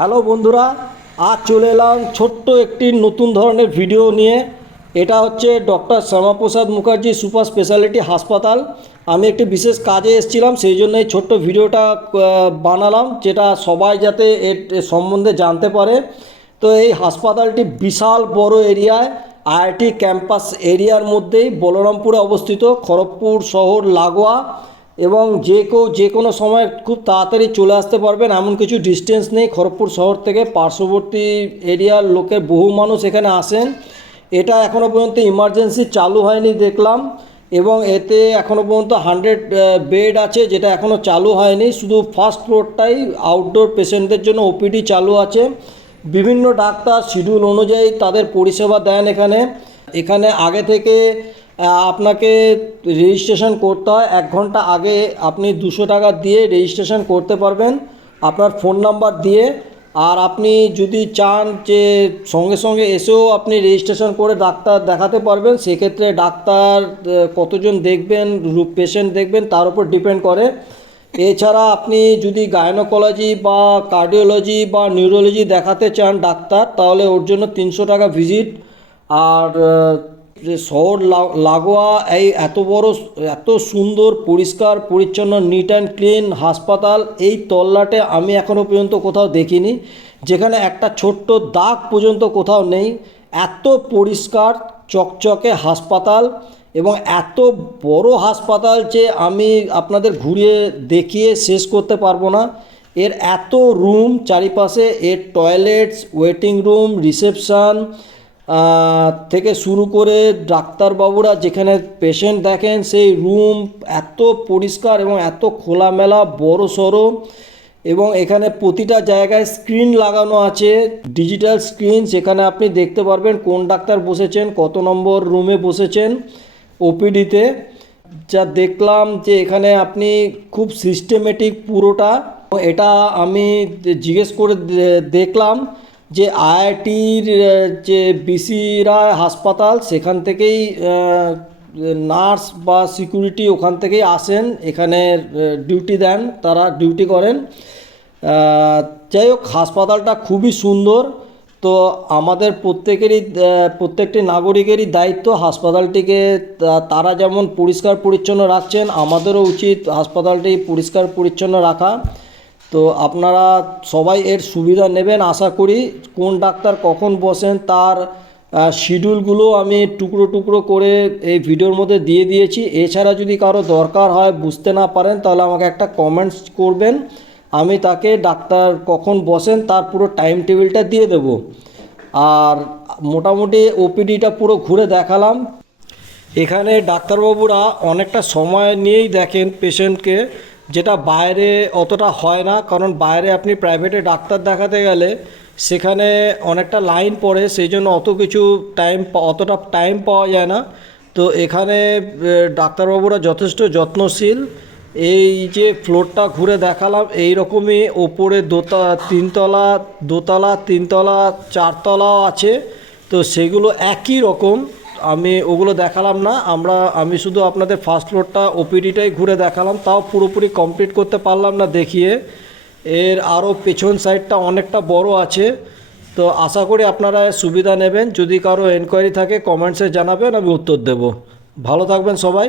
Hello বন্ধুরা, আজ চলে এলাম ছোট্ট একটি নতুন ধরনের ভিডিও নিয়ে। এটা হচ্ছে doctor Shyamaprasad Mukherjee super speciality হাসপাতাল। আমি একটি বিশেষ কাজে এসেছিলাম, সেই জন্য এই ছোট্ট ভিডিওটা বানালাম, যেটা সবাই যাতে এর সম্বন্ধে জানতে পারে। তো এই হাসপাতালটি বিশাল বড় এরিয়ায় আইআইটি ক্যাম্পাস এরিয়ার মধ্যেই বলরামপুরে অবস্থিত, খড়গপুর শহর লাগোয়া, এবং যে কোনো সময় খুব তাড়াতাড়ি চলে আসতে পারবেন, এমন কিছু ডিস্টেন্স নেই খড়গপুর শহর থেকে। পার্শ্ববর্তী এরিয়ার লোকের বহু মানুষ এখানে আসেন। এটা এখনও পর্যন্ত ইমার্জেন্সি চালু হয়নি দেখলাম, এবং এতে এখনও পর্যন্ত 100 বেড আছে, যেটা এখনও চালু হয়নি। শুধু ফার্স্ট ফ্লোরটাই আউটডোর পেশেন্টদের জন্য ওপিডি চালু আছে। বিভিন্ন ডাক্তার শিডিউল অনুযায়ী তাদের পরিষেবা দেন এখানে। এখানে আগে থেকে আপনাকে রেজিস্ট্রেশন করতে হয়। 1 ঘন্টা আগে আপনি 200 টাকা দিয়ে রেজিস্ট্রেশন করতে পারবেন আপনার ফোন নাম্বার দিয়ে। আর আপনি যদি চান যে সঙ্গে সঙ্গে এসেও আপনি রেজিস্ট্রেশন করে ডাক্তার দেখাতে পারবেন, সেক্ষেত্রে ডাক্তার কতজন দেখবেন, পেশেন্ট দেখবেন, তার উপর ডিপেন্ড করে। এছাড়া আপনি যদি গাইনোকোলজি বা কার্ডিওলজি বা নিউরোলজি দেখাতে চান ডাক্তার, তাহলে ওর জন্য 300 টাকা ভিজিট। আর যে শহর লাগোয়া এই এত বড়, এত সুন্দর, পরিষ্কার পরিচ্ছন্ন, নিট অ্যান্ড ক্লিন হাসপাতাল এই তল্লাটে আমি এখনও পর্যন্ত কোথাও দেখিনি, যেখানে একটা ছোট্ট দাগ পর্যন্ত কোথাও নেই। এত পরিষ্কার চকচকে হাসপাতাল, এবং এত বড় হাসপাতাল যে আমি আপনাদের ঘুরিয়ে দেখিয়ে শেষ করতে পারবো না। এর এত রুম চারিপাশে, এর টয়লেটস, ওয়েটিং রুম, রিসেপশান থেকে শুরু করে ডাক্তারবাবুরা যেখানে পেশেন্ট দেখেন সেই রুম এত পরিষ্কার এবং এত খোলামেলা, বড় সড়ো। এবং এখানে প্রতিটা জায়গায় স্ক্রিন লাগানো আছে, ডিজিটাল স্ক্রিন, যেখানে আপনি দেখতে পারবেন কোন ডাক্তার বসেছেন, কত নম্বর রুমে বসেছেন ওপিডিতে। যা দেখলাম যে এখানে আপনি খুব সিস্টেমেটিক পুরোটা। এটা আমি জিজ্ঞেস করে দেখলাম যে আইআইটির যে বিসি রায় হাসপাতাল, সেখান থেকেই নার্স বা সিকিউরিটি ওখান থেকেই আসেন, এখানে ডিউটি দেন, তারা ডিউটি করেন। যাই হোক, হাসপাতালটা খুবই সুন্দর। তো আমাদের প্রত্যেকটি নাগরিকেরই দায়িত্ব হাসপাতালটিকে তারা যেমন পরিষ্কার পরিচ্ছন্ন রাখছেন, আমাদেরও উচিত হাসপাতালটি পরিষ্কার পরিচ্ছন্ন রাখা। তো আপনারা সবাই এর সুবিধা নেবেন আশা করি। কোন ডাক্তার কখন বসেন তার শিডিউলগুলো আমি টুকরো টুকরো করে এই ভিডিওর মধ্যে দিয়ে দিয়েছি। এছাড়া যদি কারো দরকার হয়, বুঝতে না পারেন, তাহলে আমাকে একটা কমেন্টস করবেন, আমি তাকে ডাক্তার কখন বসেন তার পুরো টাইম টেবিলটা দিয়ে দেব। আর মোটামুটি ওপিডিটা পুরো ঘুরে দেখালাম। এখানে ডাক্তারবাবুরা অনেকটা সময় নিয়েই দেখেন পেশেন্টকে, যেটা বাইরে অতটা হয় না। কারণ বাইরে আপনি প্রাইভেটে ডাক্তার দেখাতে গেলে সেখানে অনেকটা লাইন পড়ে, সেই জন্য অতটা টাইম পাওয়া যায় না। তো এখানে ডাক্তারবাবুরা যথেষ্ট যত্নশীল। এই যে ফ্লোরটা ঘুরে দেখালাম, এই রকমই ওপরে তিনতলা, দোতলা, তিনতলা, চারতলাও আছে। তো সেগুলো একই রকম, আমি ওগুলো দেখালাম না। আমি শুধু আপনাদের ফার্স্ট ফ্লোরটা ওপিডিটাই ঘুরে দেখালাম, তাও পুরোপুরি কমপ্লিট করতে পারলাম না দেখিয়ে। এর আরও পেছন সাইডটা অনেকটা বড় আছে। তো আশা করি আপনারা সুবিধা নেবেন। যদি কারো এনকোয়ারি থাকে কমেন্টসে জানাবেন, আমি উত্তর দেব। ভালো থাকবেন সবাই।